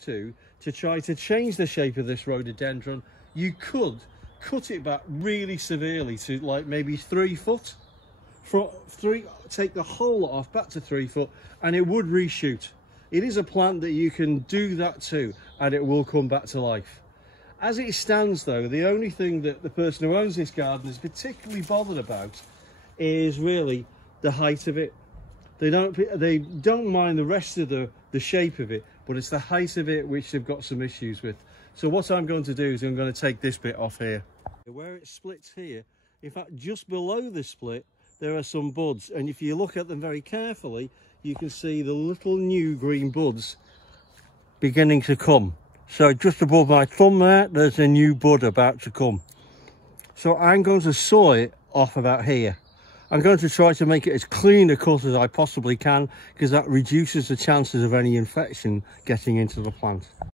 to try to change the shape of this rhododendron, you could cut it back really severely to like maybe 3 foot. Take the whole lot off back to 3 foot, and it would reshoot. It is a plant that you can do that to, and it will come back to life. As it stands though, the only thing that the person who owns this garden is particularly bothered about is really the height of it. They don't mind the rest of the shape of it, but it's the height of it which they've got some issues with. So what I'm going to do is I'm going to take this bit off here. Where it splits here, in fact just below the split, there are some buds, and if you look at them very carefully, you can see the little new green buds beginning to come. So just above my thumb there's a new bud about to come. So I'm going to saw it off about here. I'm going to try to make it as clean a cut as I possibly can, because that reduces the chances of any infection getting into the plant.